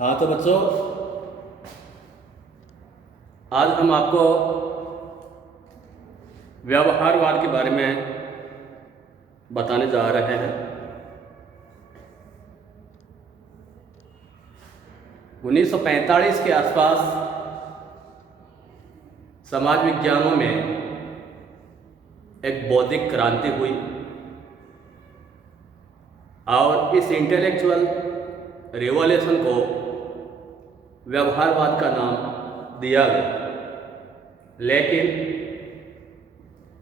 हाँ तो बच्चों, आज हम आपको व्यवहारवाद के बारे में बताने जा रहे हैं। 1945 के आसपास समाज विज्ञानों में एक बौद्धिक क्रांति हुई और इस इंटेलेक्चुअल रिवॉल्यूशन को व्यवहारवाद का नाम दिया गया। लेकिन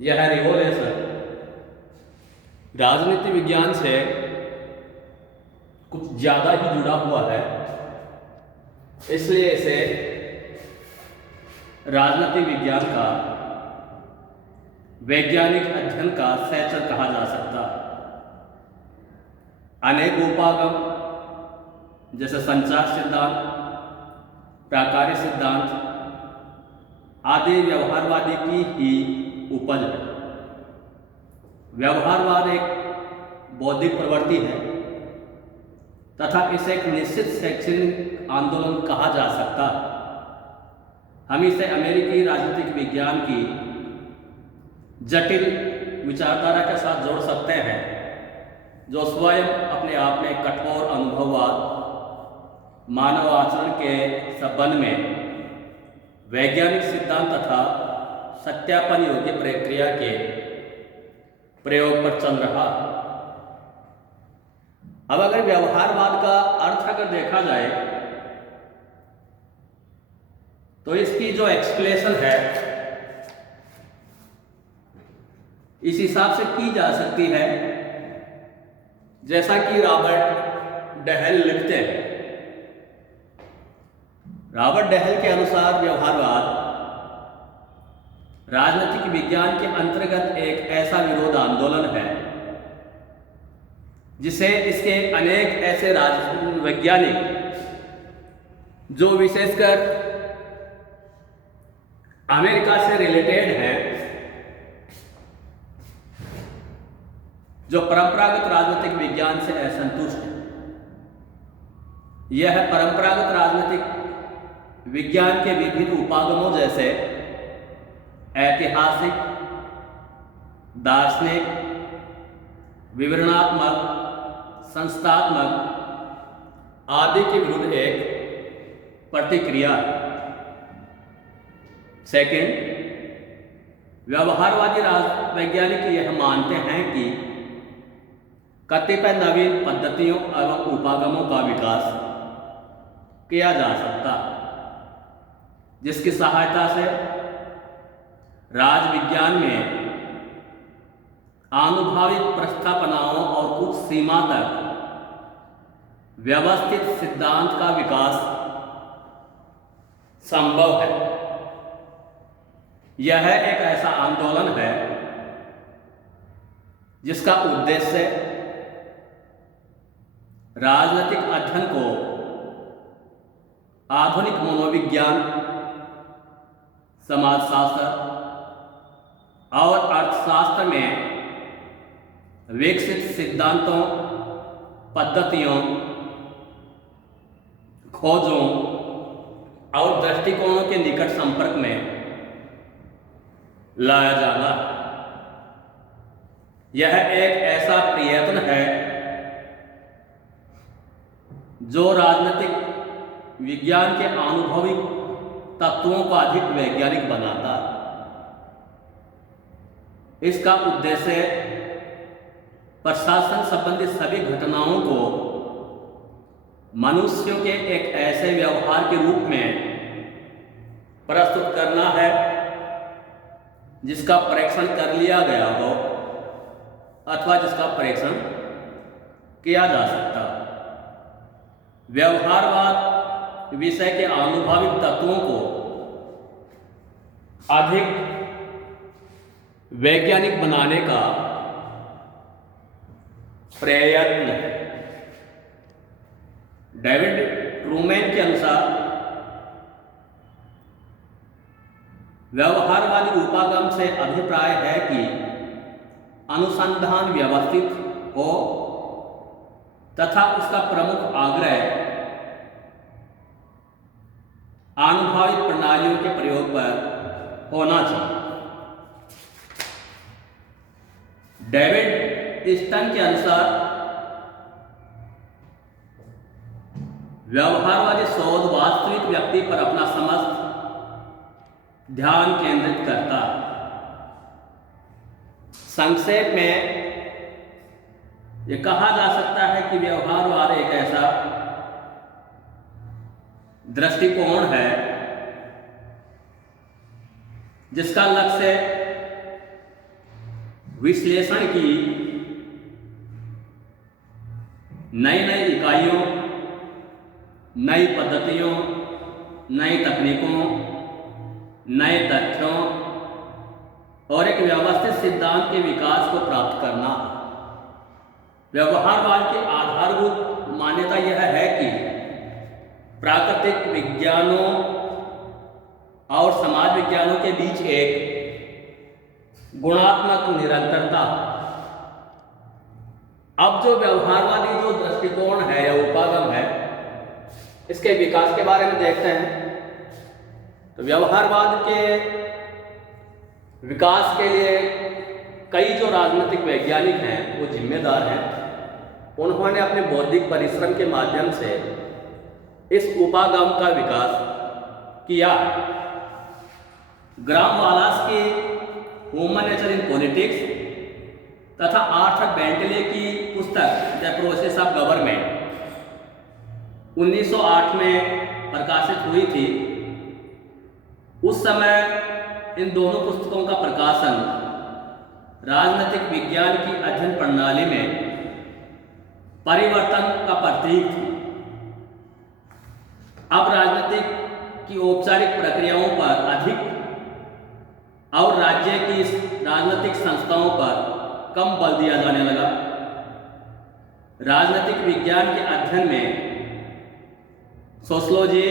यह रिवॉल्यूशन राजनीति विज्ञान से कुछ ज़्यादा ही जुड़ा हुआ है, इसलिए इसे राजनीति विज्ञान का वैज्ञानिक अध्ययन का सेंसर कहा जा सकता है। अनेक उपागम जैसे संचार सिद्धांत, प्राकार्य सिद्धांत आदि व्यवहारवादी की ही उपज है। व्यवहारवाद एक बौद्धिक प्रवृत्ति है तथा इसे एक निश्चित शैक्षणिक आंदोलन कहा जा सकता है। हम इसे अमेरिकी राजनीतिक विज्ञान की जटिल विचारधारा के साथ जोड़ सकते हैं, जो स्वयं अपने आप में कठोर अनुभववाद, मानव आचरण के संबंध में वैज्ञानिक सिद्धांत तथा सत्यापन योग्य प्रक्रिया के प्रयोग पर चल रहा। अब अगर व्यवहारवाद का अर्थ अगर देखा जाए तो इसकी जो एक्सप्लेनेशन है इस हिसाब से की जा सकती है जैसा कि रॉबर्ट डहल लिखते हैं। रॉबर्ट डहल के अनुसार व्यवहारवाद राजनीतिक विज्ञान के अंतर्गत एक ऐसा विरोध आंदोलन है जिसे इसके अनेक ऐसे वैज्ञानिक जो विशेषकर अमेरिका से रिलेटेड हैं, जो परंपरागत राजनीतिक विज्ञान से असंतुष्ट है। यह परंपरागत राजनीतिक विज्ञान के विभिन्न उपागमों जैसे ऐतिहासिक, दार्शनिक, विवरणात्मक, संस्थात्मक आदि के विरुद्ध एक प्रतिक्रिया। सेकंड, व्यवहारवादी वैज्ञानिक यह मानते हैं कि कतिपय नवीन पद्धतियों एवं उपागमों का विकास किया जा सकता, जिसकी सहायता से राजविज्ञान में आनुभाविक प्रस्थापनाओं और कुछ सीमा तक व्यवस्थित सिद्धांत का विकास संभव है। यह एक ऐसा आंदोलन है जिसका उद्देश्य राजनीतिक अध्ययन को आधुनिक मनोविज्ञान, समाजशास्त्र और अर्थशास्त्र में विकसित सिद्धांतों, पद्धतियों, खोजों और दृष्टिकोणों के निकट संपर्क में लाया जाना। यह एक ऐसा प्रयत्न है जो राजनीतिक विज्ञान के अनुभवी तत्वों को अधिक वैज्ञानिक बनाता है। इसका उद्देश्य प्रशासन संबंधी सभी घटनाओं को मनुष्यों के एक ऐसे व्यवहार के रूप में प्रस्तुत करना है जिसका परीक्षण कर लिया गया हो अथवा जिसका परीक्षण किया जा सकता। व्यवहारवाद विषय के आनुभाविक तत्वों को अधिक वैज्ञानिक बनाने का प्रयत्न है। डेविड ट्रूमैन के अनुसार व्यवहारवादी उपागम से अभिप्राय है कि अनुसंधान व्यवस्थित हो तथा उसका प्रमुख आग्रह अनुभवित प्रणालियों के प्रयोग पर होना चाहिए। डेविड स्टन के अनुसार व्यवहारवादी शोध वास्तविक व्यक्ति पर अपना समस्त ध्यान केंद्रित करता है। संक्षेप में यह कहा जा सकता है कि व्यवहारवाद एक ऐसा दृष्टिकोण है जिसका लक्ष्य विश्लेषण की नई नई इकाइयों, नई पद्धतियों, नई तकनीकों, नए तथ्यों और एक व्यवस्थित सिद्धांत के विकास को प्राप्त करना। व्यवहारवाद की आधारभूत मान्यता यह है कि प्राकृतिक विज्ञानों और समाज विज्ञानों के बीच एक गुणात्मक निरंतरता। अब जो व्यवहारवादी जो दृष्टिकोण है या उपागम है, इसके विकास के बारे में देखते हैं। तो व्यवहारवाद के विकास के लिए कई जो राजनीतिक वैज्ञानिक हैं वो जिम्मेदार हैं। उन्होंने अपने बौद्धिक परिश्रम के माध्यम से इस उपागम का विकास किया। ग्राम वालास की ह्यूमन नेचर इन पॉलिटिक्स तथा आर्थर बेंटले की पुस्तक द प्रोसेस ऑफ गवर्नमेंट 1908 में प्रकाशित हुई थी। उस समय इन दोनों पुस्तकों का प्रकाशन राजनीतिक विज्ञान की अध्ययन प्रणाली में परिवर्तन का प्रतीक थी। अब राजनीतिक की औपचारिक प्रक्रियाओं पर अधिक और राज्य की राजनीतिक संस्थाओं पर कम बल दिया जाने लगा। राजनीतिक विज्ञान के अध्ययन में सोशलॉजी,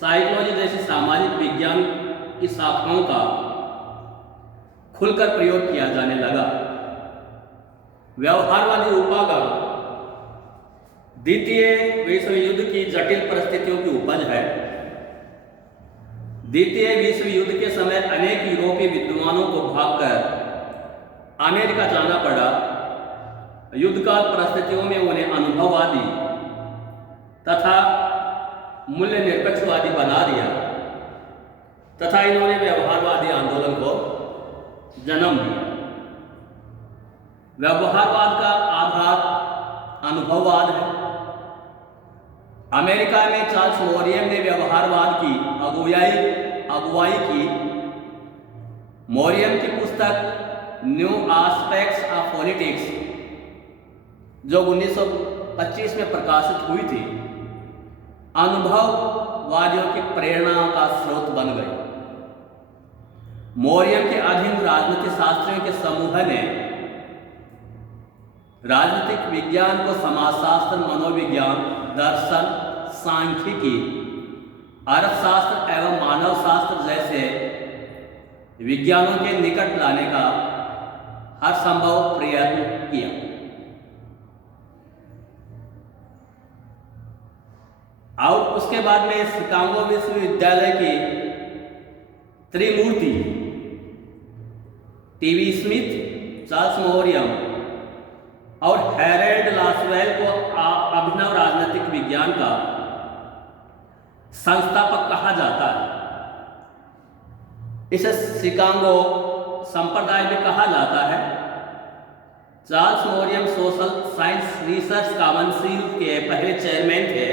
साइकोलॉजी जैसी सामाजिक विज्ञान की शाखाओं का खुलकर प्रयोग किया जाने लगा। व्यवहारवादी उपागम द्वितीय विश्व युद्ध की जटिल परिस्थितियों की उपज है। द्वितीय विश्व युद्ध के समय अनेक यूरोपीय विद्वानों को भागकर अमेरिका जाना पड़ा। युद्धकाल परिस्थितियों में उन्हें अनुभववादी तथा मूल्य निरपेक्षवादी बना दिया तथा इन्होंने व्यवहारवादी आंदोलन को जन्म दिया। व्यवहारवाद का आधार अनुभववाद है। अमेरिका में चार्ल्स मॉरियम ने व्यवहारवाद की अगुवाई की। मॉरियम की पुस्तक न्यू एस्पेक्ट्स ऑफ पॉलिटिक्स जो 1925 में प्रकाशित हुई थी, अनुभववादियों की प्रेरणा का स्रोत बन गई। मॉरियम के अधीन राजनीति शास्त्रियों के समूह ने राजनीतिक विज्ञान को समाजशास्त्र, मनोविज्ञान, दर्शन, सांख्यिकी, अर्थशास्त्र एवं मानव शास्त्र जैसे विज्ञानों के निकट लाने का हर संभव प्रयत्न किया। और उसके बाद में शिकागो विश्वविद्यालय की त्रिमूर्ति टीवी स्मिथ, चार्ल्स मॉरियम और हैरोल्ड लासवेल को अभिनव राजनीतिक विज्ञान का संस्थापक कहा जाता है। इसे शिकागो संप्रदाय में कहा जाता है। Charles Merriam social science research council के पहले चेयरमैन थे।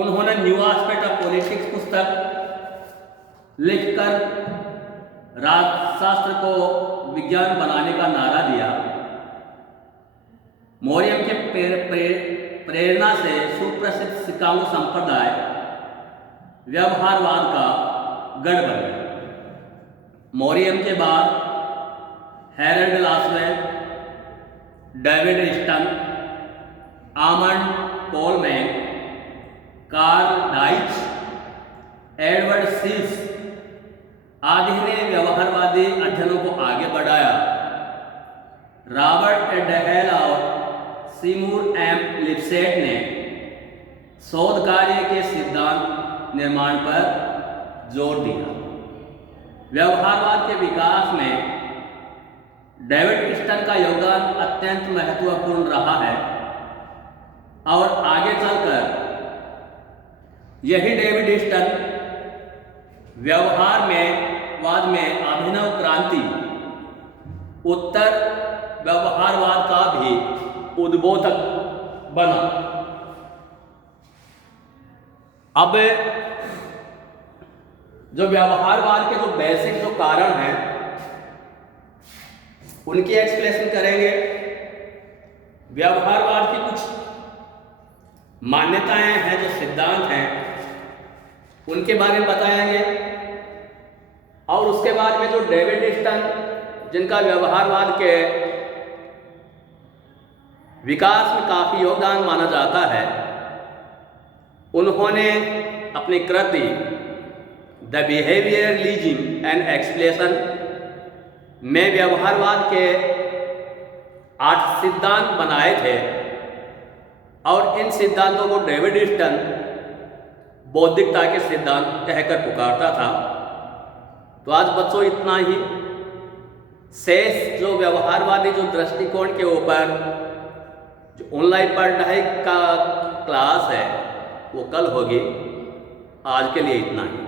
उन्होंने न्यू एस्पेक्ट ऑफ पॉलिटिक्स पुस्तक लिखकर राजशास्त्र को विज्ञान बनाने का नारा दिया। मॉरियम के प्रेरणा से सुप्रसिद्ध शिकागो संप्रदाय व्यवहारवाद का गढ़ बन गया। मॉरियम के बाद Harold Lasswell, David Easton, Almond Coleman, Karl Deutsch, Edward Shils आदि ने व्यवहारवादी अध्ययनों को आगे बढ़ाया। रॉबर्ट डहेल और सीमूर एम लिपसेट ने शोध कार्य के सिद्धांत निर्माण पर जोर दिया। व्यवहारवाद के विकास में डेविड स्टर्न का योगदान अत्यंत महत्वपूर्ण रहा है और आगे चलकर यही डेविड स्टर्न व्यवहारवाद में अभिनव क्रांति उत्तर व्यवहारवाद का भी उद्बोधक बना। अब जो व्यवहारवाद के जो बेसिक जो कारण हैं उनकी एक्सप्लेनेशन करेंगे। व्यवहारवाद की कुछ मान्यताएं हैं, जो सिद्धांत हैं, उनके बारे में बताएंगे और उसके बाद में जो डेविड स्टर्न जिनका व्यवहारवाद के विकास में काफ़ी योगदान माना जाता है, उन्होंने अपनी कृति द बिहेवियरलिज्म एंड एक्सप्लेनेशन में व्यवहारवाद के 8 सिद्धांत बनाए थे और इन सिद्धांतों को डेविड स्टर्न बौद्धिकता के सिद्धांत कहकर पुकारता था। तो आज बच्चों इतना ही। शेष जो व्यवहारवादी जो दृष्टिकोण के ऊपर जो ऑनलाइन पढ़ाई का क्लास है वो कल होगी। आज के लिए इतना ही।